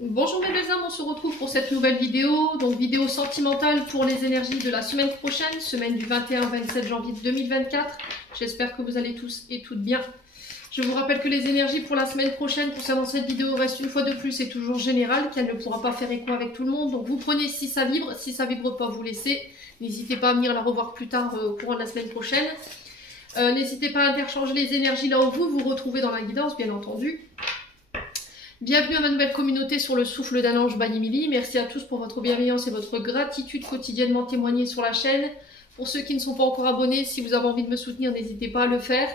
Bonjour mes belles âmes, on se retrouve pour cette nouvelle vidéo, donc vidéo sentimentale pour les énergies de la semaine prochaine, semaine du 21-27 janvier 2024. J'espère que vous allez tous et toutes bien. Je vous rappelle que les énergies pour la semaine prochaine concernant cette vidéo restent une fois de plus et toujours générales, qu'elle ne pourra pas faire écho avec tout le monde. Donc vous prenez si ça vibre pas, vous laissez. N'hésitez pas à venir la revoir plus tard au courant de la semaine prochaine. N'hésitez pas à interchanger les énergies là où vous vous retrouvez dans la guidance, bien entendu. Bienvenue à ma nouvelle communauté sur le souffle d'un ange by Emily. Merci à tous pour votre bienveillance et votre gratitude quotidiennement témoignée sur la chaîne. Pour ceux qui ne sont pas encore abonnés, si vous avez envie de me soutenir, n'hésitez pas à le faire.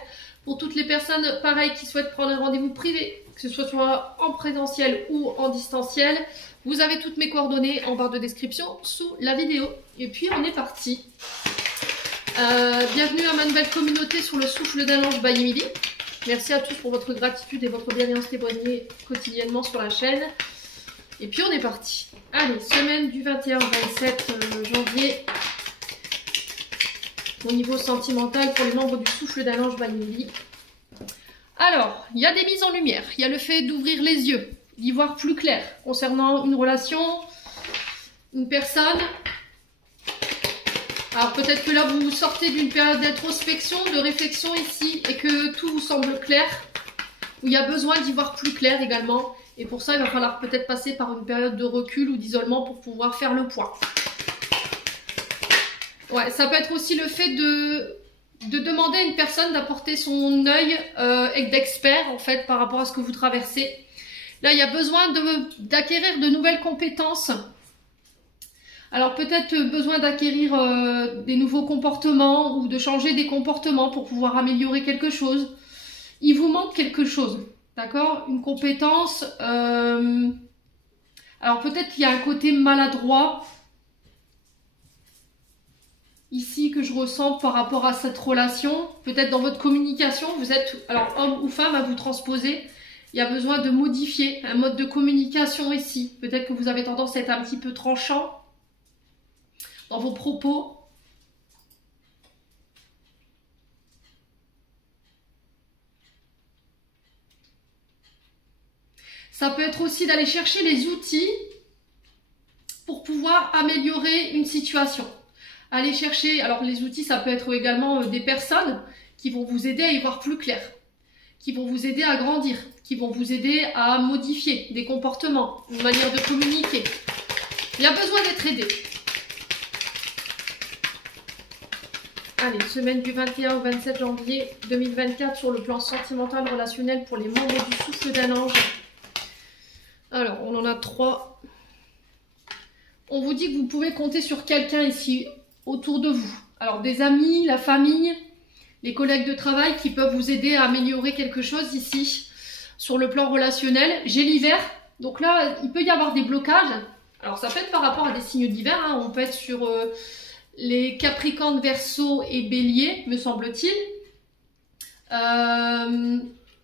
Pour toutes les personnes, pareil, qui souhaitent prendre un rendez-vous privé, que ce soit en présentiel ou en distanciel, vous avez toutes mes coordonnées en barre de description sous la vidéo. Et puis on est parti. Bienvenue à ma nouvelle communauté sur le souffle d'un ange by Emily. Merci à tous pour votre gratitude et votre bienveillance témoignée quotidiennement sur la chaîne. Et puis on est parti. Allez, semaine du 21-27 janvier. Au niveau sentimental pour les membres du souffle d'un ange by Emily. Alors, il y a des mises en lumière. Il y a le fait d'ouvrir les yeux, d'y voir plus clair concernant une relation, une personne. Alors peut-être que là vous sortez d'une période d'introspection, de réflexion ici et que tout vous semble clair. Où il y a besoin d'y voir plus clair également. Et pour ça il va falloir peut-être passer par une période de recul ou d'isolement pour pouvoir faire le point. Ouais, ça peut être aussi le fait de demander à une personne d'apporter son œil d'expert en fait par rapport à ce que vous traversez. Là il y a besoin d'acquérir de nouvelles compétences. Alors peut-être besoin d'acquérir des nouveaux comportements ou de changer des comportements pour pouvoir améliorer quelque chose. Il vous manque quelque chose, d'accord? Une compétence. Alors peut-être qu'il y a un côté maladroit ici que je ressens par rapport à cette relation. Peut-être dans votre communication, vous êtes, alors homme ou femme, à vous transposer. Il y a besoin de modifier un mode de communication ici. Peut-être que vous avez tendance à être un petit peu tranchant dans vos propos. Ça peut être aussi d'aller chercher les outils pour pouvoir améliorer une situation. Aller chercher, alors les outils, ça peut être également des personnes qui vont vous aider à y voir plus clair, qui vont vous aider à grandir, qui vont vous aider à modifier des comportements, une manière de communiquer. Il y a besoin d'être aidé. Allez, semaine du 21 au 27 janvier 2024 sur le plan sentimental relationnel pour les membres du souffle d'un ange. Alors, on en a 3. On vous dit que vous pouvez compter sur quelqu'un ici autour de vous. Alors, des amis, la famille, les collègues de travail qui peuvent vous aider à améliorer quelque chose ici sur le plan relationnel. J'ai l'hiver, donc là, il peut y avoir des blocages. Alors, ça peut être par rapport à des signes d'hiver, hein. On peut être sur... les Capricornes, Verseau et Bélier, me semble-t-il.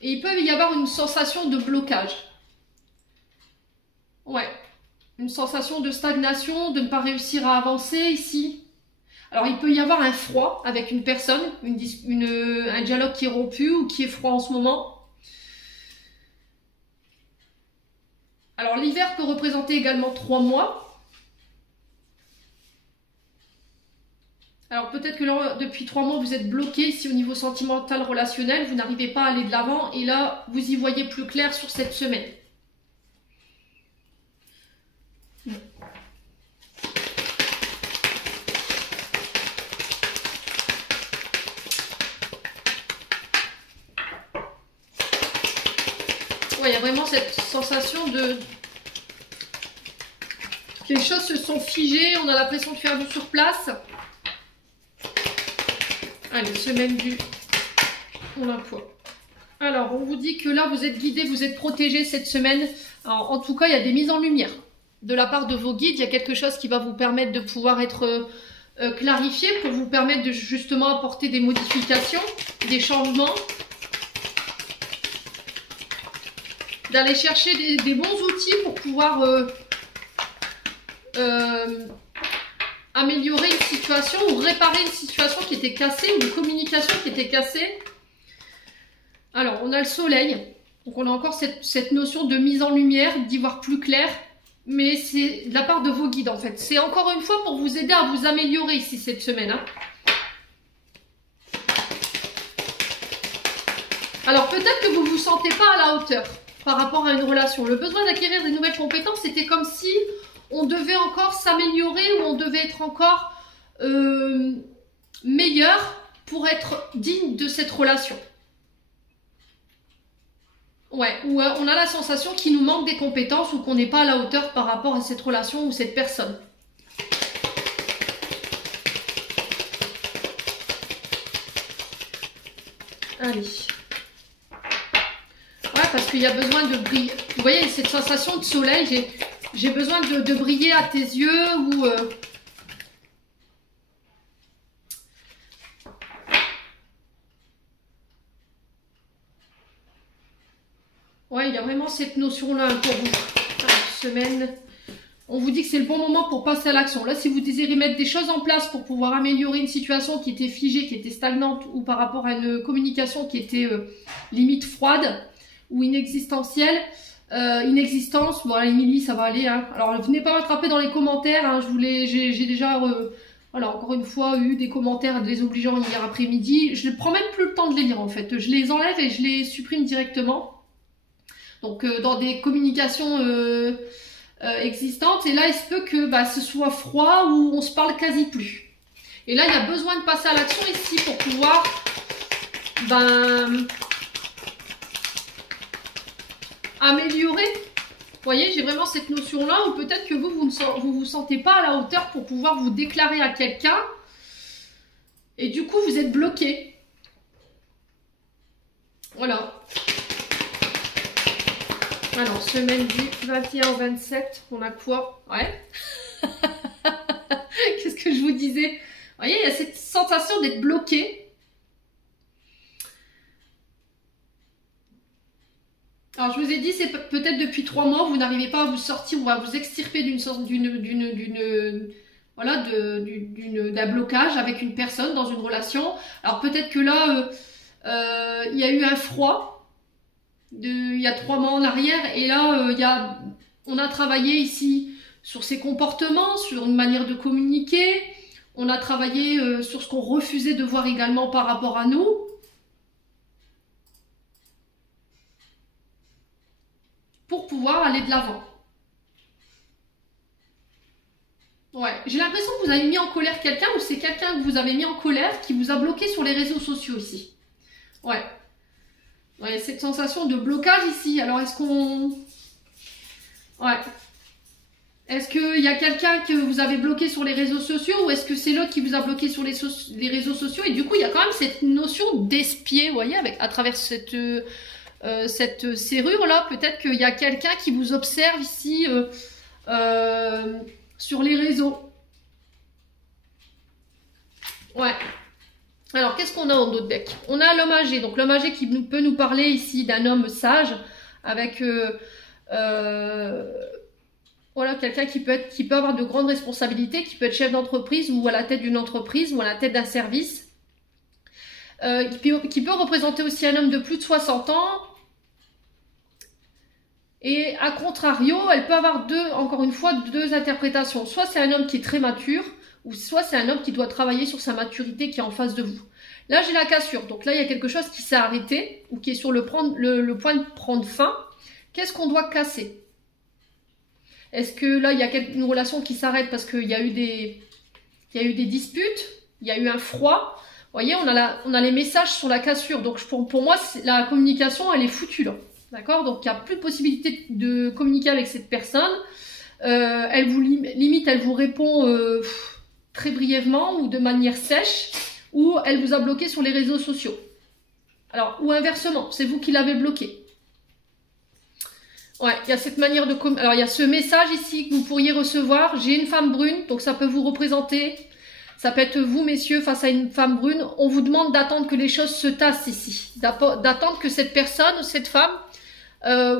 Et il peut y avoir une sensation de blocage. Ouais. Une sensation de stagnation, de ne pas réussir à avancer ici. Alors, il peut y avoir un froid avec une personne, un dialogue qui est rompu ou qui est froid en ce moment. Alors, l'hiver peut représenter également 3 mois. Alors peut-être que depuis 3 mois, vous êtes bloqué ici au niveau sentimental relationnel, vous n'arrivez pas à aller de l'avant et là, vous y voyez plus clair sur cette semaine. Ouais, il y a vraiment cette sensation de... que les choses se sont figées, on a l'impression de faire du surplace. Allez, semaine du... On a quoi? Alors, on vous dit que là, vous êtes guidé, vous êtes protégé cette semaine. Alors, en tout cas, il y a des mises en lumière. De la part de vos guides, il y a quelque chose qui va vous permettre de pouvoir être clarifié pour vous permettre de justement apporter des modifications, des changements. D'aller chercher des bons outils pour pouvoir... améliorer une situation ou réparer une situation qui était cassée ou une communication qui était cassée. Alors, on a le soleil. Donc on a encore cette notion de mise en lumière, d'y voir plus clair, mais c'est de la part de vos guides en fait. C'est encore une fois pour vous aider à vous améliorer ici cette semaine. Hein. Alors peut-être que vous ne vous sentez pas à la hauteur par rapport à une relation. Le besoin d'acquérir des nouvelles compétences, c'était comme si on devait encore s'améliorer ou on devait être encore meilleur pour être digne de cette relation. Ouais, ou on a la sensation qu'il nous manque des compétences ou qu'on n'est pas à la hauteur par rapport à cette relation ou cette personne. Allez. Ouais, parce qu'il y a besoin de briller. Vous voyez, cette sensation de soleil, j'ai besoin de briller à tes yeux ou... Ouais, il y a vraiment cette notion-là pour vous. Semaine, on vous dit que c'est le bon moment pour passer à l'action. Là, si vous désirez mettre des choses en place pour pouvoir améliorer une situation qui était figée, qui était stagnante, ou par rapport à une communication qui était limite froide ou inexistentielle, inexistence, bon, Émilie, ça va aller. Hein. Alors, venez pas m'attraper dans les commentaires. Hein, j'ai déjà, voilà, encore une fois, eu des commentaires désobligeants hier après-midi. Je ne prends même plus le temps de les lire, en fait. Je les enlève et je les supprime directement. Donc dans des communications existantes, et là il se peut que ce soit froid ou on se parle quasi plus. Et là il y a besoin de passer à l'action ici pour pouvoir améliorer. Vous voyez, j'ai vraiment cette notion là où peut-être que vous vous sentez pas à la hauteur pour pouvoir vous déclarer à quelqu'un et du coup vous êtes bloqué. Voilà. Alors, semaine du 21 au 27, on a quoi? Ouais. Qu'est-ce que je vous disais? Vous voyez, il y a cette sensation d'être bloqué. Alors, je vous ai dit, c'est peut-être depuis 3 mois, vous n'arrivez pas à vous sortir, on va vous extirper d'un blocage avec une personne dans une relation. Alors, peut-être que là, il y a eu un froid. Il y a 3 mois en arrière et là on a travaillé ici sur ses comportements, sur une manière de communiquer, on a travaillé sur ce qu'on refusait de voir également par rapport à nous. Pour pouvoir aller de l'avant. Ouais, j'ai l'impression que vous avez mis en colère quelqu'un ou c'est quelqu'un que vous avez mis en colère qui vous a bloqué sur les réseaux sociaux ici. Ouais. Ouais, cette sensation de blocage ici. Alors, est-ce qu'on... Ouais. Est-ce qu'il y a quelqu'un que vous avez bloqué sur les réseaux sociaux ou est-ce que c'est l'autre qui vous a bloqué sur les réseaux sociaux? Et du coup, il y a quand même cette notion d'espier, vous voyez, à travers cette serrure-là. Peut-être qu'il y a quelqu'un qui vous observe ici sur les réseaux. Ouais. Alors, qu'est-ce qu'on a en d'autres decks? On a l'homme âgé. Donc, l'homme âgé qui peut nous parler ici d'un homme sage avec voilà, quelqu'un qui peut avoir de grandes responsabilités, qui peut être chef d'entreprise ou à la tête d'une entreprise ou à la tête d'un service. Qui peut représenter aussi un homme de plus de 60 ans. Et à contrario, elle peut avoir encore une fois, deux interprétations. Soit c'est un homme qui est très mature, ou soit c'est un homme qui doit travailler sur sa maturité qui est en face de vous. Là, j'ai la cassure. Donc là, il y a quelque chose qui s'est arrêté ou qui est sur le point de prendre fin. Qu'est-ce qu'on doit casser? Est-ce que là, il y a une relation qui s'arrête parce qu'il y a eu des disputes, il y a eu un froid. Vous voyez, on a les messages sur la cassure. Donc pour moi, la communication, elle est foutue là. D'accord? Donc il n'y a plus de possibilité de communiquer avec cette personne. Elle vous limite, elle vous répond très brièvement ou de manière sèche, ou elle vous a bloqué sur les réseaux sociaux. Alors, ou inversement, c'est vous qui l'avez bloqué. Ouais, il y a cette manière de... Alors, il y a ce message ici que vous pourriez recevoir. J'ai une femme brune, donc ça peut vous représenter. Ça peut être vous, messieurs, face à une femme brune. On vous demande d'attendre que les choses se tassent ici. D'attendre que cette personne, cette femme,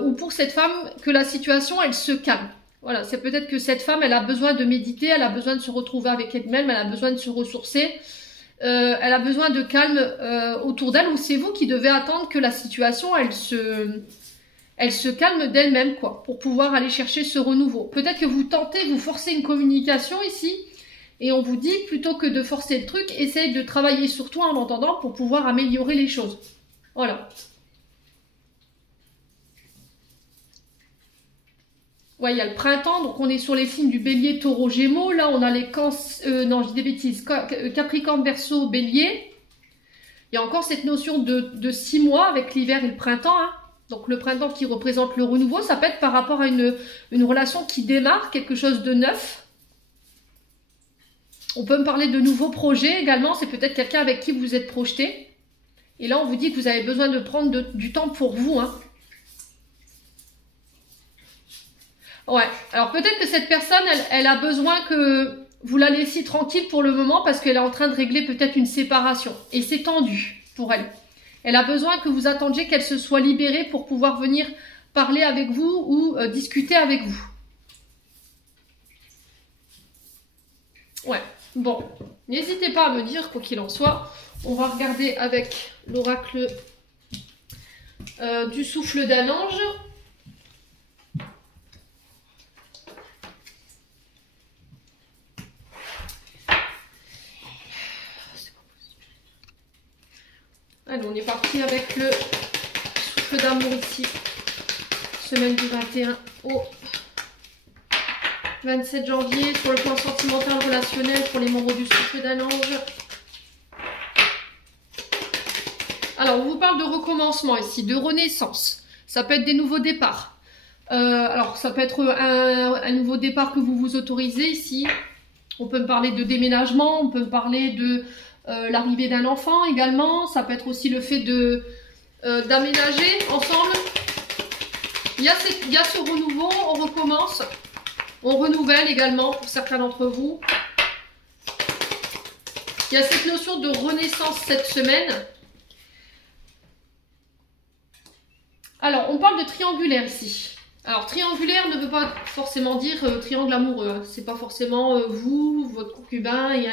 ou pour cette femme, que la situation, elle se calme. Voilà, c'est peut-être que cette femme, elle a besoin de méditer, elle a besoin de se retrouver avec elle-même, elle a besoin de se ressourcer. Elle a besoin de calme autour d'elle, ou c'est vous qui devez attendre que la situation, elle se elle se calme d'elle-même, quoi, pour pouvoir aller chercher ce renouveau. Peut-être que vous tentez, vous forcez une communication ici, et on vous dit, plutôt que de forcer le truc, essaye de travailler sur toi en entendant pour pouvoir améliorer les choses. Voilà. Ouais, il y a le printemps, donc on est sur les signes du Bélier, Taureau, Gémeaux. Là, on a les non, je dis des bêtises, Capricorne, Verseau, Bélier. Il y a encore cette notion de 6 mois avec l'hiver et le printemps. Hein. Donc le printemps qui représente le renouveau, ça peut être par rapport à une relation qui démarre, quelque chose de neuf. On peut me parler de nouveaux projets également, c'est peut-être quelqu'un avec qui vous êtes projeté. Et là, on vous dit que vous avez besoin de prendre du temps pour vous. Hein. Ouais, alors peut-être que cette personne, elle a besoin que vous la laissiez tranquille pour le moment parce qu'elle est en train de régler peut-être une séparation. Et c'est tendu pour elle. Elle a besoin que vous attendiez qu'elle se soit libérée pour pouvoir venir parler avec vous ou discuter avec vous. Ouais, bon, n'hésitez pas à me dire, quoi qu'il en soit. On va regarder avec l'oracle du souffle d'un ange. Allez, on est parti avec le souffle d'amour ici. Semaine du 21 au 27 janvier sur le plan sentimental relationnel pour les membres du souffle d'un ange. Alors, on vous parle de recommencement ici, de renaissance. Ça peut être des nouveaux départs. Alors, ça peut être un nouveau départ que vous vous autorisez ici. On peut me parler de déménagement, on peut me parler de l'arrivée d'un enfant également. Ça peut être aussi le fait d'aménager ensemble. Il y a ce renouveau, on recommence. On renouvelle également pour certains d'entre vous. Il y a cette notion de renaissance cette semaine. Alors, on parle de triangulaire ici. Alors, triangulaire ne veut pas forcément dire triangle amoureux. Hein. C'est pas forcément vous, votre concubin et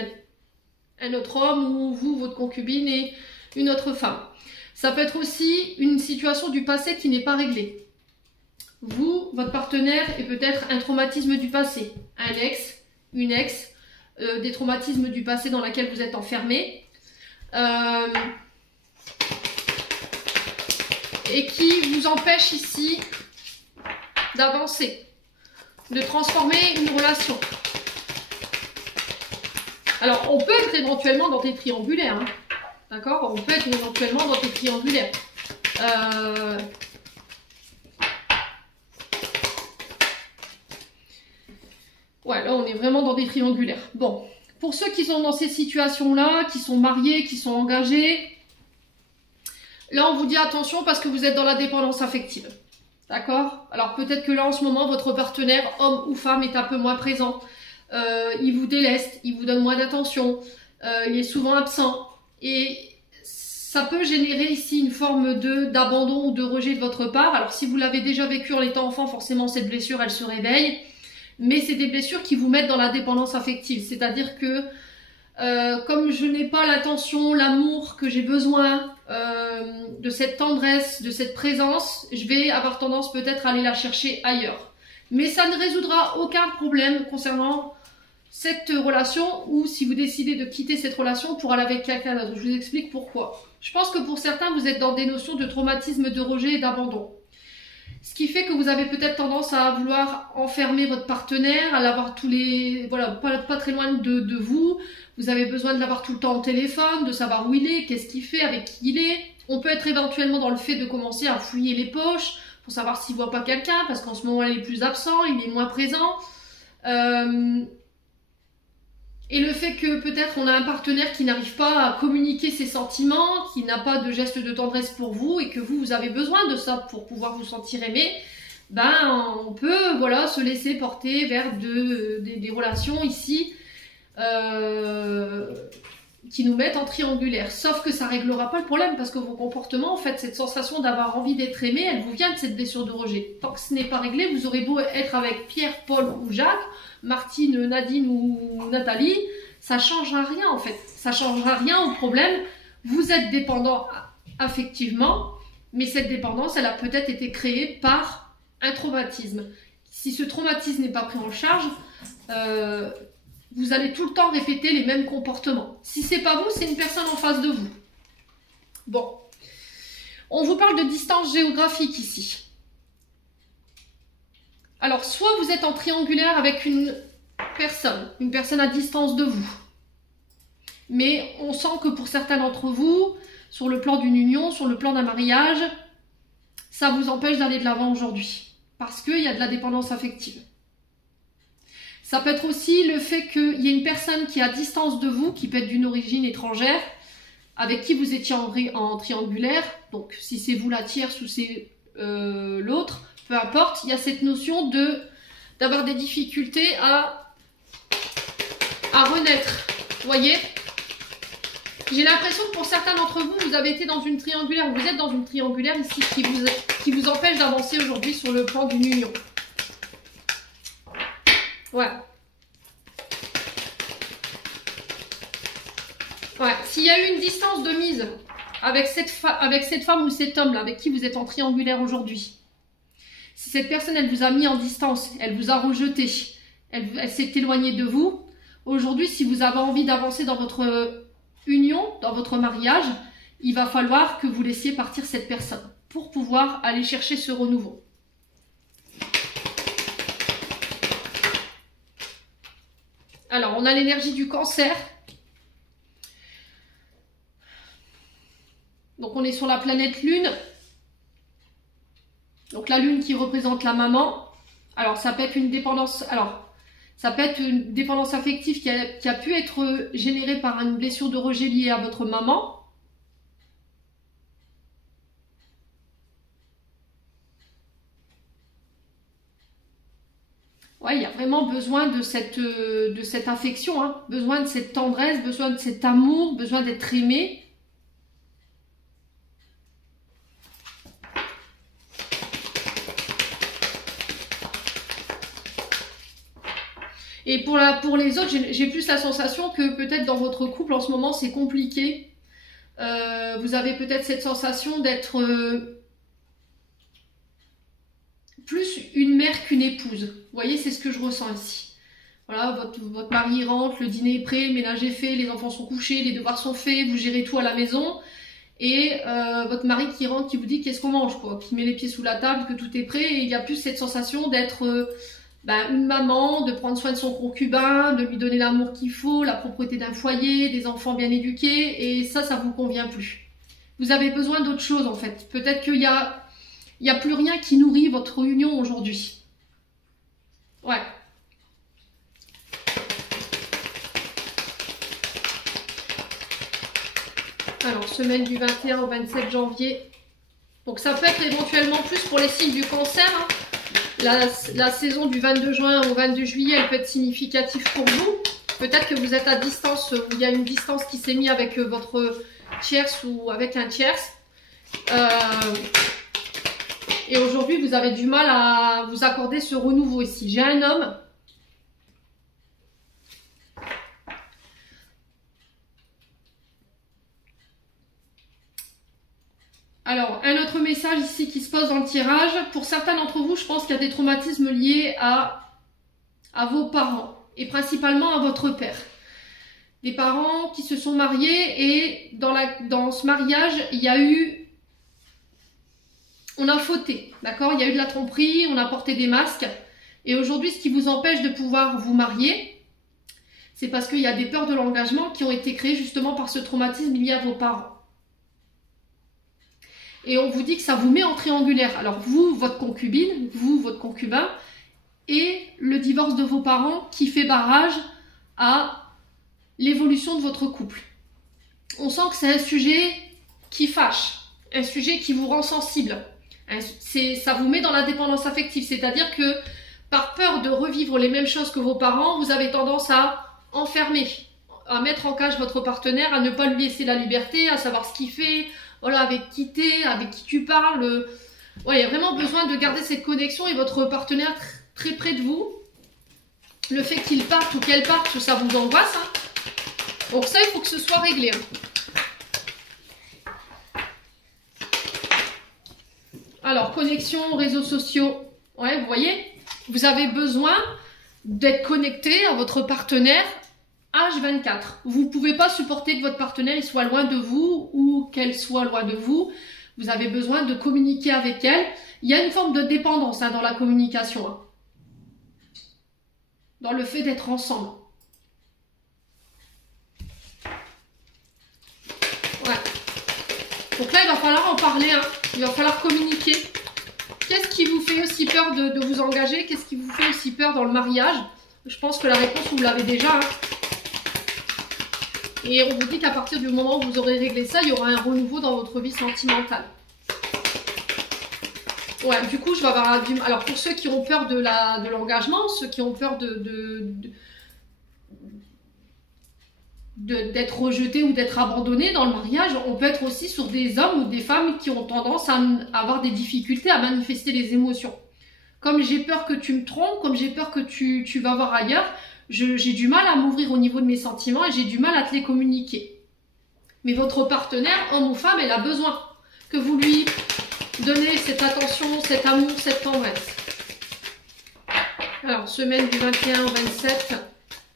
un autre homme, ou vous, votre concubine et une autre femme. Ça peut être aussi une situation du passé qui n'est pas réglée. Vous, votre partenaire, et peut-être un traumatisme du passé. Un ex, une ex, des traumatismes du passé dans lesquels vous êtes enfermé. Et qui vous empêche ici d'avancer, de transformer une relation. Alors, on peut être éventuellement dans des triangulaires, hein, d'accord? On peut être éventuellement dans des triangulaires. Ouais, là, on est vraiment dans des triangulaires. Bon, pour ceux qui sont dans ces situations-là, qui sont mariés, qui sont engagés, là, on vous dit attention parce que vous êtes dans la dépendance affective. D'accord? Alors, peut-être que là, en ce moment, votre partenaire, homme ou femme, est un peu moins présent. Il vous déleste, il vous donne moins d'attention, il est souvent absent. Et ça peut générer ici une forme d'abandon ou de rejet de votre part. Alors, si vous l'avez déjà vécu en étant enfant, forcément, cette blessure, elle se réveille. Mais c'est des blessures qui vous mettent dans la dépendance affective. C'est-à-dire que comme je n'ai pas l'attention, l'amour que j'ai besoin, de cette tendresse, de cette présence, je vais avoir tendance peut-être à aller la chercher ailleurs. Mais ça ne résoudra aucun problème concernant cette relation ou si vous décidez de quitter cette relation pour aller avec quelqu'un d'autre. Je vous explique pourquoi. Je pense que pour certains, vous êtes dans des notions de traumatisme, de rejet et d'abandon. Ce qui fait que vous avez peut-être tendance à vouloir enfermer votre partenaire, à l'avoir voilà, pas très loin de vous. Vous avez besoin de l'avoir tout le temps au téléphone, de savoir où il est, qu'est-ce qu'il fait, avec qui il est. On peut être éventuellement dans le fait de commencer à fouiller les poches pour savoir s'il ne voit pas quelqu'un, parce qu'en ce moment, il est plus absent, il est moins présent. Et le fait que peut-être on a un partenaire qui n'arrive pas à communiquer ses sentiments, qui n'a pas de geste de tendresse pour vous et que vous avez besoin de ça pour pouvoir vous sentir aimé, ben on peut voilà se laisser porter vers des relations ici qui nous mettent en triangulaire. Sauf que ça réglera pas le problème parce que vos comportements, en fait, cette sensation d'avoir envie d'être aimé, elle vous vient de cette blessure de rejet. Tant que ce n'est pas réglé, vous aurez beau être avec Pierre, Paul ou Jacques, Martine, Nadine ou Nathalie, ça changera rien en fait. Ça changera rien au problème. Vous êtes dépendant affectivement, Mais cette dépendance, elle a peut-être été créée par un traumatisme. Si ce traumatisme n'est pas pris en charge, vous allez tout le temps répéter les mêmes comportements. Si c'est pas vous, c'est une personne en face de vous. Bon. On vous parle de distance géographique ici. Alors, soit vous êtes en triangulaire avec une personne à distance de vous. Mais on sent que pour certains d'entre vous, sur le plan d'une union, sur le plan d'un mariage, ça vous empêche d'aller de l'avant aujourd'hui. Parce qu'il y a de la dépendance affective. Ça peut être aussi le fait qu'il y ait une personne qui est à distance de vous, qui peut être d'une origine étrangère, avec qui vous étiez en triangulaire. Donc, si c'est vous la tierce ou c'est l'autre, peu importe, il y a cette notion d'avoir des difficultés à renaître. Vous voyez ? J'ai l'impression que pour certains d'entre vous, vous avez été dans une triangulaire, vous êtes dans une triangulaire ici qui vous empêche d'avancer aujourd'hui sur le plan d'une union. Ouais. Ouais. S'il y a eu une distance de mise avec cette femme ou cet homme là, avec qui vous êtes en triangulaire aujourd'hui, si cette personne, elle vous a mis en distance, elle vous a rejeté, elle s'est éloignée de vous, aujourd'hui, si vous avez envie d'avancer dans votre union, dans votre mariage, il va falloir que vous laissiez partir cette personne pour pouvoir aller chercher ce renouveau. Alors, on a l'énergie du cancer. Donc, on est sur la planète Lune. Donc, la Lune qui représente la maman. Alors, ça peut être une dépendance... Ça peut être une dépendance affective qui a pu être générée par une blessure de rejet liée à votre maman. Ouais, il y a vraiment besoin de cette affection, hein, besoin de cette tendresse, besoin de cet amour, besoin d'être aimé. Et pour les autres, j'ai plus la sensation que peut-être dans votre couple en ce moment c'est compliqué. Vous avez peut-être cette sensation d'être plus une mère qu'une épouse. Vous voyez, c'est ce que je ressens ici. Voilà, votre mari rentre, le dîner est prêt, le ménage est fait, les enfants sont couchés, les devoirs sont faits, vous gérez tout à la maison. Et votre mari qui rentre, qui vous dit qu'est-ce qu'on mange, quoi, qui met les pieds sous la table, que tout est prêt. Et il y a plus cette sensation d'être... une maman, de prendre soin de son concubin, de lui donner l'amour qu'il faut, la propreté d'un foyer, des enfants bien éduqués, et ça vous convient plus. Vous avez besoin d'autre chose en fait. Peut-être qu'il y a plus rien qui nourrit votre union aujourd'hui. Ouais. Alors, semaine du 21 au 27 janvier. Donc ça peut être éventuellement plus pour les signes du cancer, hein. La saison du 22 juin au 22 juillet, elle peut être significative pour vous. Peut-être que vous êtes à distance, où il y a une distance qui s'est mise avec votre tierce ou avec un tierce. Et aujourd'hui, vous avez du mal à vous accorder ce renouveau ici. J'ai un homme. Alors, un autre message ici qui se pose dans le tirage. Pour certains d'entre vous, je pense qu'il y a des traumatismes liés à vos parents et principalement à votre père. Des parents qui se sont mariés et dans ce mariage, il y a eu... On a fauté, d'accord? Il y a eu de la tromperie, on a porté des masques. Et aujourd'hui, ce qui vous empêche de pouvoir vous marier, c'est parce qu'il y a des peurs de l'engagement qui ont été créées justement par ce traumatisme lié à vos parents. Et on vous dit que ça vous met en triangulaire. Alors vous, votre concubine, vous, votre concubin, et le divorce de vos parents qui fait barrage à l'évolution de votre couple. On sent que c'est un sujet qui fâche, un sujet qui vous rend sensible. Ça vous met dans la dépendance affective, c'est-à-dire que par peur de revivre les mêmes choses que vos parents, vous avez tendance à enfermer, à mettre en cage votre partenaire, à ne pas lui laisser la liberté, à savoir ce qu'il fait, voilà, avec qui t'es, avec qui tu parles. Ouais, il y a vraiment besoin de garder cette connexion et votre partenaire très près de vous. Le fait qu'il parte ou qu'elle parte, ça vous angoisse, hein. Donc ça, il faut que ce soit réglé, hein. Alors, connexion, réseaux sociaux. Ouais, vous voyez, vous avez besoin d'être connecté à votre partenaire H24. Vous ne pouvez pas supporter que votre partenaire il soit loin de vous ou qu'elle soit loin de vous. Vous avez besoin de communiquer avec elle. Il y a une forme de dépendance dans la communication, hein, dans le fait d'être ensemble. Ouais. Donc là, il va falloir en parler, hein. Il va falloir communiquer. Qu'est-ce qui vous fait aussi peur de vous engager? Qu'est-ce qui vous fait aussi peur dans le mariage? Je pense que la réponse, vous l'avez déjà, hein. Et on vous dit qu'à partir du moment où vous aurez réglé ça, il y aura un renouveau dans votre vie sentimentale. Ouais, du coup, je vais avoir du... Alors, pour ceux qui ont peur de l'engagement, ceux qui ont peur d'être rejetés ou d'être abandonnés dans le mariage, on peut être aussi sur des hommes ou des femmes qui ont tendance à avoir des difficultés à manifester les émotions. Comme j'ai peur que tu me trompes, comme j'ai peur que tu vas voir ailleurs, j'ai du mal à m'ouvrir au niveau de mes sentiments et j'ai du mal à te les communiquer. Mais votre partenaire, homme ou femme, elle a besoin que vous lui donnez cette attention, cet amour, cette tendresse. Alors, semaine du 21 au 27,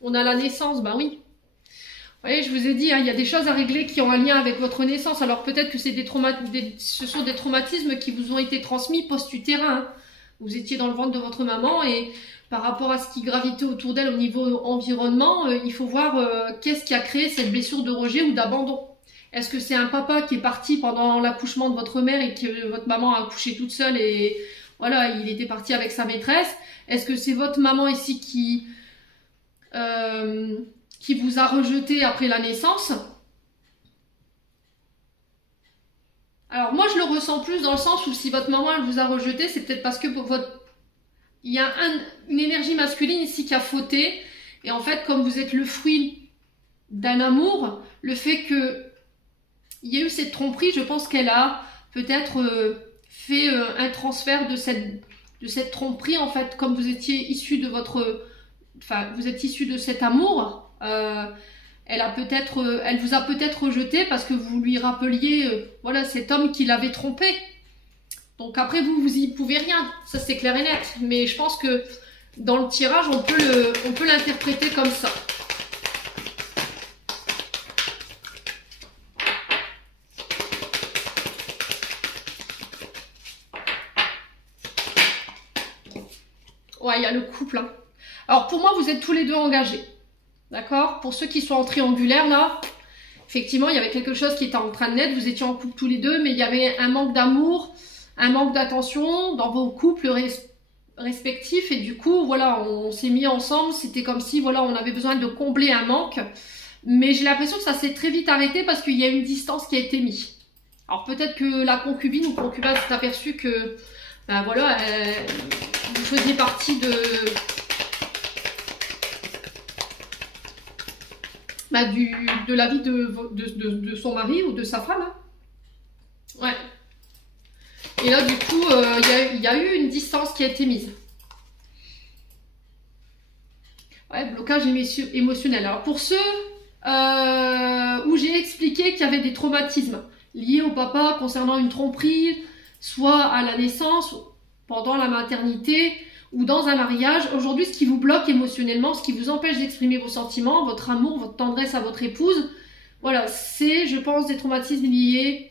on a la naissance, ben oui. Vous voyez, je vous ai dit, hein, il y a des choses à régler qui ont un lien avec votre naissance. Alors peut-être que c'est ce sont des traumatismes qui vous ont été transmis post-utérin. Hein. Vous étiez dans le ventre de votre maman et par rapport à ce qui gravitait autour d'elle au niveau environnement, il faut voir qu'est-ce qui a créé cette blessure de rejet ou d'abandon. Est-ce que c'est un papa qui est parti pendant l'accouchement de votre mère et que votre maman a accouché toute seule et voilà, il était parti avec sa maîtresse? Est-ce que c'est votre maman ici qui vous a rejeté après la naissance? Alors moi je le ressens plus dans le sens où si votre maman elle vous a rejeté, c'est peut-être parce que il y a une énergie masculine ici qui a fauté. Et en fait, comme vous êtes le fruit d'un amour, le fait que il y a eu cette tromperie, je pense qu'elle a peut-être fait un transfert de cette tromperie, en fait, comme vous étiez issu de vous êtes issu de cet amour, elle vous a peut-être rejeté parce que vous lui rappeliez, voilà, cet homme qui l'avait trompé. Donc après, vous y pouvez rien, ça c'est clair et net. Mais je pense que dans le tirage, on peut l'interpréter comme ça. Ouais, il y a le couple. Hein. Alors pour moi, vous êtes tous les deux engagés. D'accord? Pour ceux qui sont en triangulaire, là, effectivement, il y avait quelque chose qui était en train de naître. Vous étiez en couple tous les deux, mais il y avait un manque d'amour, un manque d'attention dans vos couples respectifs. Et du coup, voilà, on s'est mis ensemble. C'était comme si, voilà, on avait besoin de combler un manque. Mais j'ai l'impression que ça s'est très vite arrêté parce qu'il y a une distance qui a été mise. Alors peut-être que la concubine ou concubin s'est aperçu que, ben voilà, vous faisiez partie de la vie de son mari ou de sa femme. Hein. Ouais. Et là, du coup, il y a eu une distance qui a été mise. Ouais, blocage émotionnel. Alors, pour ceux où j'ai expliqué qu'il y avait des traumatismes liés au papa concernant une tromperie, soit à la naissance, pendant la maternité ou dans un mariage, aujourd'hui, ce qui vous bloque émotionnellement, ce qui vous empêche d'exprimer vos sentiments, votre amour, votre tendresse à votre épouse, voilà, c'est, je pense, des traumatismes liés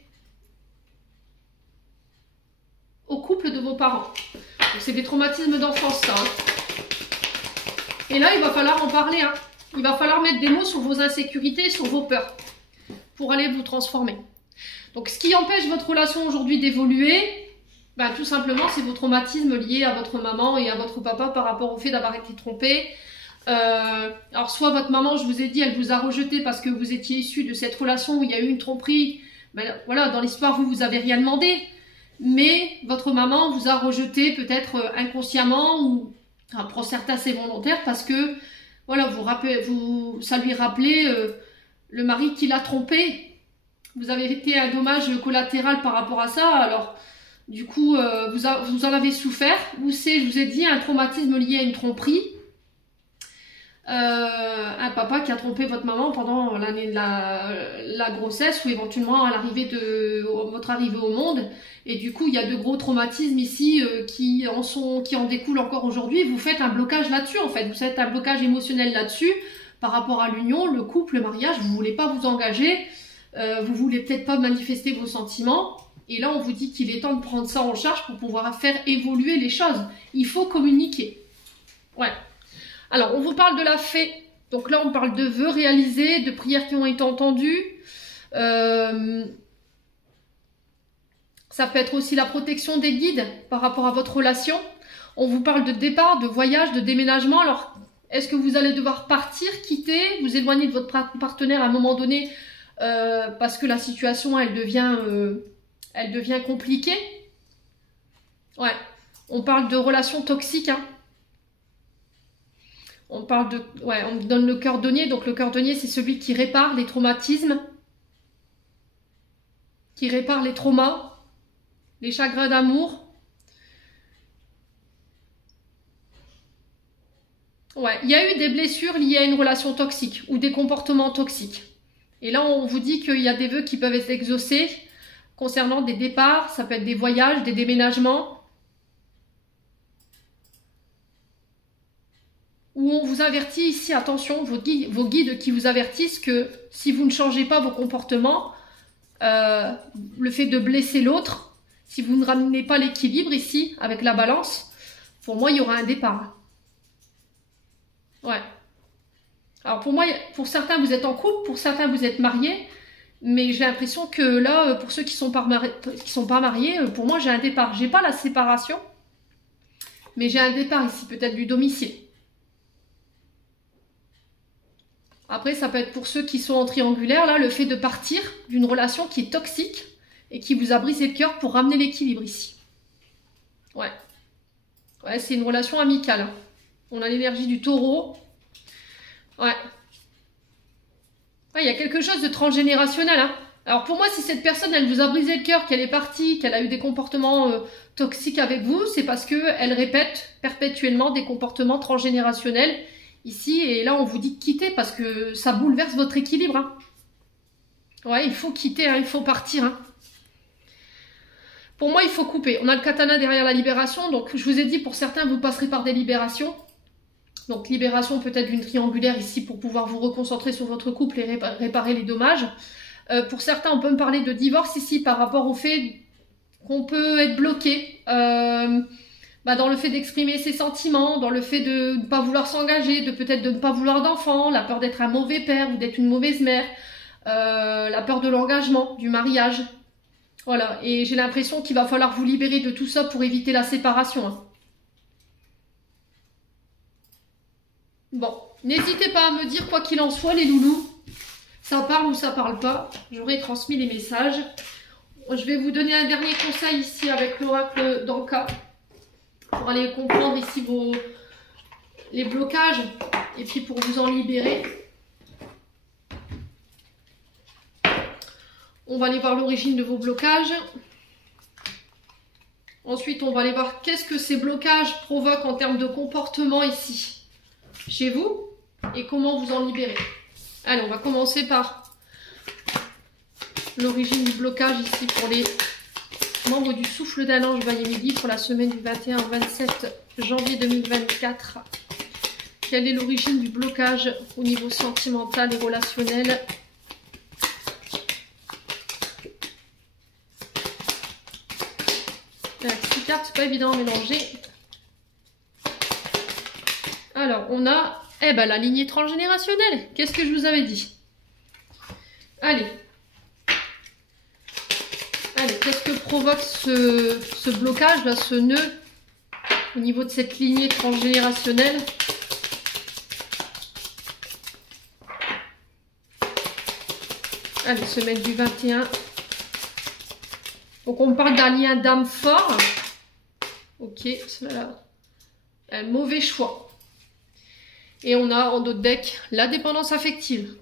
au couple de vos parents. C'est des traumatismes d'enfance, ça. Hein. Et là, il va falloir en parler. Hein. Il va falloir mettre des mots sur vos insécurités, sur vos peurs, pour aller vous transformer. Donc, ce qui empêche votre relation aujourd'hui d'évoluer, ben, tout simplement, c'est vos traumatismes liés à votre maman et à votre papa par rapport au fait d'avoir été trompé. Alors, soit votre maman, je vous ai dit, elle vous a rejeté parce que vous étiez issu de cette relation où il y a eu une tromperie. Ben, voilà, dans l'histoire, vous n'avez rien demandé. Mais votre maman vous a rejeté peut-être inconsciemment ou enfin, pour certains c'est volontaire parce que voilà, ça lui rappelait le mari qui l'a trompé. Vous avez été un dommage collatéral par rapport à ça. Alors, du coup, vous en avez souffert. Ou c'est, je vous ai dit, un traumatisme lié à une tromperie. un papa qui a trompé votre maman pendant l'année de la grossesse ou éventuellement à votre arrivée au monde. Et du coup, il y a de gros traumatismes ici qui en découlent encore aujourd'hui. Vous faites un blocage là-dessus, en fait. Vous faites un blocage émotionnel là-dessus par rapport à l'union, le couple, le mariage. Vous voulez pas vous engager. Vous voulez peut-être pas manifester vos sentiments. Et là, on vous dit qu'il est temps de prendre ça en charge pour pouvoir faire évoluer les choses. Il faut communiquer. Ouais. Alors, on vous parle de la fée. Donc là, on parle de vœux réalisés, de prières qui ont été entendues. Ça peut être aussi la protection des guides par rapport à votre relation. On vous parle de départ, de voyage, de déménagement. Alors, est-ce que vous allez devoir partir, quitter, vous éloigner de votre partenaire à un moment donné parce que la situation, elle devient compliquée? Ouais. On parle de relations toxiques, hein. On parle de... Ouais, on me donne le cordonnier. Donc le cordonnier, c'est celui qui répare les traumatismes. Qui répare les traumas. Les chagrins d'amour. Ouais, il y a eu des blessures liées à une relation toxique. Ou des comportements toxiques. Et là, on vous dit qu'il y a des vœux qui peuvent être exaucés. Concernant des départs. Ça peut être des voyages, des déménagements. Où on vous avertit ici, attention, vos guides qui vous avertissent que si vous ne changez pas vos comportements, le fait de blesser l'autre, si vous ne ramenez pas l'équilibre ici, avec la balance, pour moi, il y aura un départ. Ouais. Alors pour moi, pour certains, vous êtes en couple, pour certains, vous êtes mariés, mais j'ai l'impression que là, pour ceux qui sont pas mariés, pour moi, j'ai un départ. J'ai pas la séparation, mais j'ai un départ ici, peut-être du domicile. Après, ça peut être pour ceux qui sont en triangulaire, là, le fait de partir d'une relation qui est toxique et qui vous a brisé le cœur pour ramener l'équilibre ici. Ouais. Ouais, c'est une relation amicale. Hein. On a l'énergie du taureau. Ouais. Ouais, il y a quelque chose de transgénérationnel. Hein. Alors pour moi, si cette personne, elle vous a brisé le cœur, qu'elle est partie, qu'elle a eu des comportements toxiques avec vous, c'est parce qu'elle répète perpétuellement des comportements transgénérationnels ici, et là on vous dit de quitter parce que ça bouleverse votre équilibre. Hein. Ouais, il faut quitter, hein, il faut partir. Hein. Pour moi, il faut couper. On a le katana derrière la libération, donc je vous ai dit, pour certains, vous passerez par des libérations. Donc libération peut-être d'une triangulaire ici pour pouvoir vous reconcentrer sur votre couple et réparer les dommages. Pour certains, on peut me parler de divorce ici par rapport au fait qu'on peut être bloqué. Dans le fait d'exprimer ses sentiments, dans le fait de ne pas vouloir s'engager, de peut-être de ne pas vouloir d'enfants, la peur d'être un mauvais père ou d'être une mauvaise mère, la peur de l'engagement, du mariage. Voilà, et j'ai l'impression qu'il va falloir vous libérer de tout ça pour éviter la séparation. Hein. Bon, n'hésitez pas à me dire quoi qu'il en soit les loulous. Ça parle ou ça parle pas, j'aurai transmis les messages. Je vais vous donner un dernier conseil ici avec l'oracle d'Anka. Pour aller comprendre ici les blocages et puis pour vous en libérer. On va aller voir l'origine de vos blocages. Ensuite, on va aller voir qu'est-ce que ces blocages provoquent en termes de comportement ici, chez vous, et comment vous en libérer. Allez, on va commencer par l'origine du blocage ici pour les membres du souffle d'un ange Vaillé Midi pour la semaine du 21 au 27 janvier 2024. Quelle est l'origine du blocage au niveau sentimental et relationnel? La petite carte, c'est pas évident à mélanger. Alors, on a la lignée transgénérationnelle. Qu'est-ce que je vous avais dit? Allez, qu'est-ce que provoque ce blocage, là, ce nœud au niveau de cette lignée transgénérationnelle? Allez, semaine du 21. Donc, on me parle d'un lien d'âme fort. Ok, cela un mauvais choix. Et on a en d'autres decks la dépendance affective.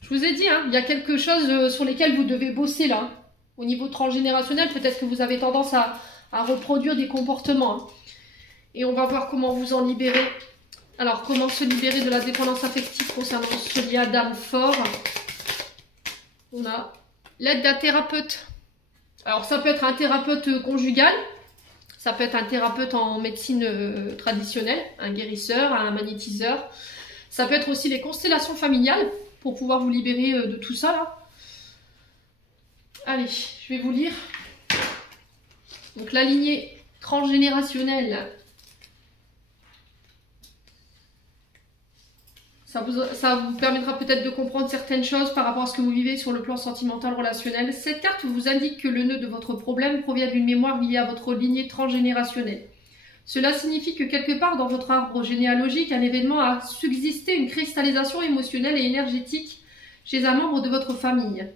Je vous ai dit, hein, il y a quelque chose sur lesquels vous devez bosser là. Au niveau transgénérationnel, peut-être que vous avez tendance à reproduire des comportements. Hein. Et on va voir comment vous en libérer. Alors, comment se libérer de la dépendance affective concernant ce lien d'âme fort? On a l'aide d'un thérapeute. Alors, ça peut être un thérapeute conjugal, ça peut être un thérapeute en médecine traditionnelle, un guérisseur, un magnétiseur. Ça peut être aussi les constellations familiales pour pouvoir vous libérer de tout ça là. Allez, je vais vous lire. Donc, la lignée transgénérationnelle. Ça vous permettra peut-être de comprendre certaines choses par rapport à ce que vous vivez sur le plan sentimental relationnel. Cette carte vous indique que le nœud de votre problème provient d'une mémoire liée à votre lignée transgénérationnelle. Cela signifie que quelque part dans votre arbre généalogique, un événement a subsisté, une cristallisation émotionnelle et énergétique chez un membre de votre famille,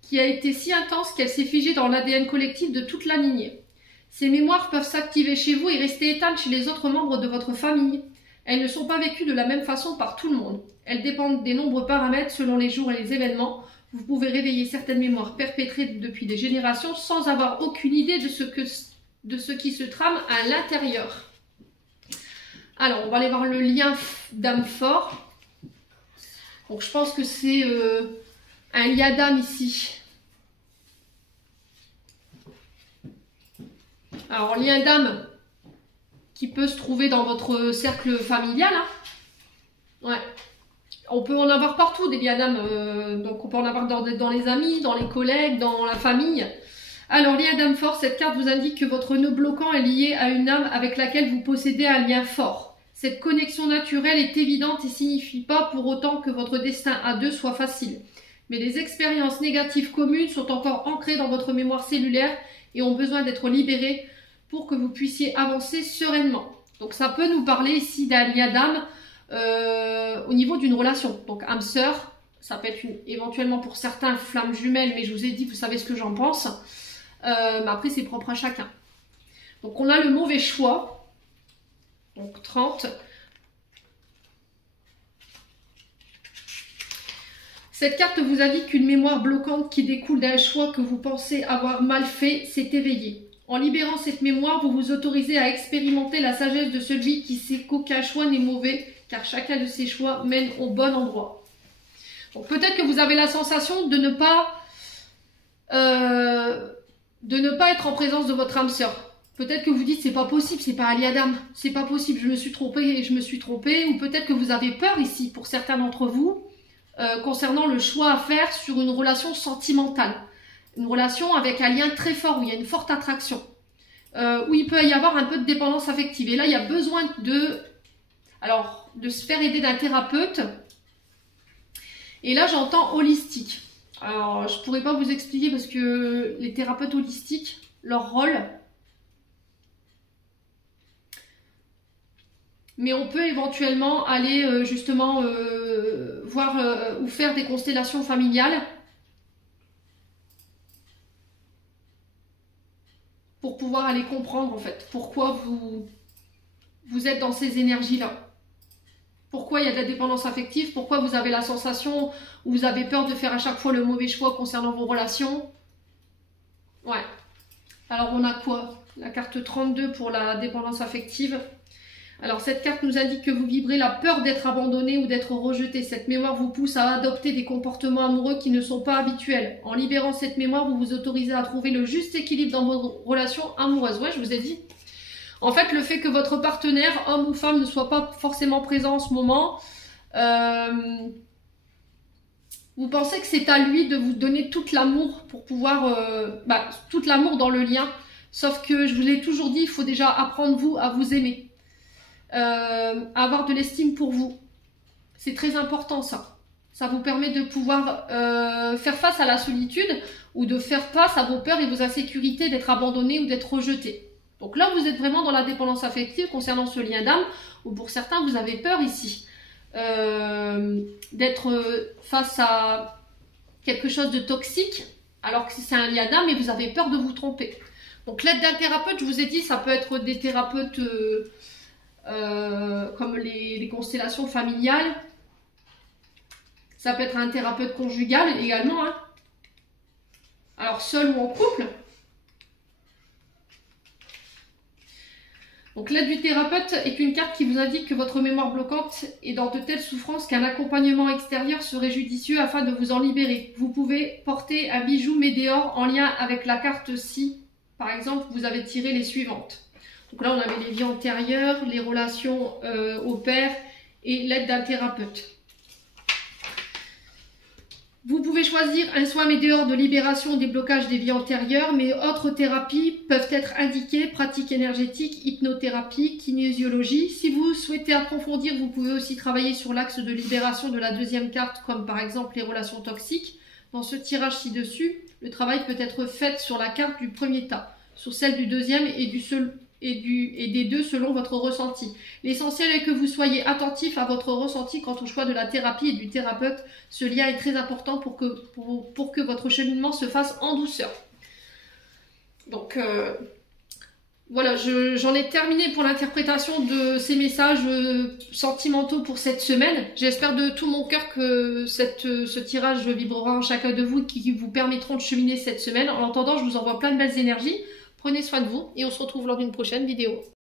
qui a été si intense qu'elle s'est figée dans l'ADN collectif de toute la lignée. Ces mémoires peuvent s'activer chez vous et rester éteintes chez les autres membres de votre famille. Elles ne sont pas vécues de la même façon par tout le monde. Elles dépendent des nombreux paramètres selon les jours et les événements. Vous pouvez réveiller certaines mémoires perpétrées depuis des générations sans avoir aucune idée de ce qui se trame à l'intérieur. Alors, on va aller voir le lien d'âme fort. Donc, je pense que c'est un lien d'âme ici. Alors, lien d'âme qui peut se trouver dans votre cercle familial. Hein. Ouais. On peut en avoir partout des liens d'âme. Donc on peut en avoir dans les amis, dans les collègues, dans la famille. Alors lien d'âme fort, cette carte vous indique que votre nœud bloquant est lié à une âme avec laquelle vous possédez un lien fort. Cette connexion naturelle est évidente et signifie pas pour autant que votre destin à deux soit facile. Mais les expériences négatives communes sont encore ancrées dans votre mémoire cellulaire et ont besoin d'être libérées pour que vous puissiez avancer sereinement. Donc ça peut nous parler ici d'un lien d'âme au niveau d'une relation. Donc âme-sœur, ça peut être éventuellement pour certains flammes jumelles, mais je vous ai dit, vous savez ce que j'en pense. Mais après, c'est propre à chacun. Donc on a le mauvais choix. Donc 30. Cette carte vous indique qu'une mémoire bloquante qui découle d'un choix que vous pensez avoir mal fait s'est éveillée. En libérant cette mémoire, vous vous autorisez à expérimenter la sagesse de celui qui sait qu'aucun choix n'est mauvais, car chacun de ses choix mène au bon endroit. Donc peut-être que vous avez la sensation de ne pas être en présence de votre âme sœur. Peut-être que vous dites c'est pas possible, c'est pas un lien d'âme, c'est pas possible, je me suis trompée, ou peut-être que vous avez peur ici pour certains d'entre vous concernant le choix à faire sur une relation sentimentale. Une relation avec un lien très fort, où il y a une forte attraction, où il peut y avoir un peu de dépendance affective. Et là, il y a besoin de se faire aider d'un thérapeute. Et là, j'entends holistique. Alors, je ne pourrais pas vous expliquer parce que les thérapeutes holistiques, leur rôle... Mais on peut éventuellement aller justement voir ou faire des constellations familiales pour pouvoir aller comprendre en fait pourquoi vous êtes dans ces énergies-là. Pourquoi il y a de la dépendance affective, pourquoi vous avez la sensation ou vous avez peur de faire à chaque fois le mauvais choix concernant vos relations. Ouais. Alors on a quoi? La carte 32 pour la dépendance affective. Alors cette carte nous indique que vous vibrez la peur d'être abandonné ou d'être rejeté. Cette mémoire vous pousse à adopter des comportements amoureux qui ne sont pas habituels. En libérant cette mémoire, vous vous autorisez à trouver le juste équilibre dans vos relations amoureuses. Ouais, je vous ai dit. En fait, le fait que votre partenaire, homme ou femme, ne soit pas forcément présent en ce moment, vous pensez que c'est à lui de vous donner tout l'amour pour pouvoir... tout l'amour dans le lien. Sauf que, je vous l'ai toujours dit, il faut déjà apprendre vous à vous aimer. Avoir de l'estime pour vous. C'est très important ça. Ça vous permet de pouvoir faire face à la solitude ou de faire face à vos peurs et vos insécurités d'être abandonné ou d'être rejeté. Donc là, vous êtes vraiment dans la dépendance affective concernant ce lien d'âme, ou pour certains, vous avez peur ici d'être face à quelque chose de toxique, alors que c'est un lien d'âme et vous avez peur de vous tromper. Donc l'aide d'un thérapeute, je vous ai dit, ça peut être des thérapeutes comme les constellations familiales. Ça peut être un thérapeute conjugal également. Hein. Alors seul ou en couple. Donc l'aide du thérapeute est une carte qui vous indique que votre mémoire bloquante est dans de telles souffrances qu'un accompagnement extérieur serait judicieux afin de vous en libérer. Vous pouvez porter un bijou météore en lien avec la carte si, par exemple, vous avez tiré les suivantes. Donc là, on avait les vies antérieures, les relations au père et l'aide d'un thérapeute. Vous pouvez choisir un soin météore de libération des blocages des vies antérieures, mais autres thérapies peuvent être indiquées, pratiques énergétiques, hypnothérapie, kinésiologie. Si vous souhaitez approfondir, vous pouvez aussi travailler sur l'axe de libération de la deuxième carte, comme par exemple les relations toxiques. Dans ce tirage ci-dessus, le travail peut être fait sur la carte du premier tas, sur celle du deuxième et des deux selon votre ressenti. L'essentiel est que vous soyez attentif à votre ressenti quant au choix de la thérapie et du thérapeute. Ce lien est très important pour que votre cheminement se fasse en douceur. Donc voilà, j'en ai terminé pour l'interprétation de ces messages sentimentaux pour cette semaine. J'espère de tout mon cœur que ce tirage vibrera en chacun de vous qui vous permettront de cheminer cette semaine. En attendant, je vous envoie plein de belles énergies. Prenez soin de vous et on se retrouve lors d'une prochaine vidéo.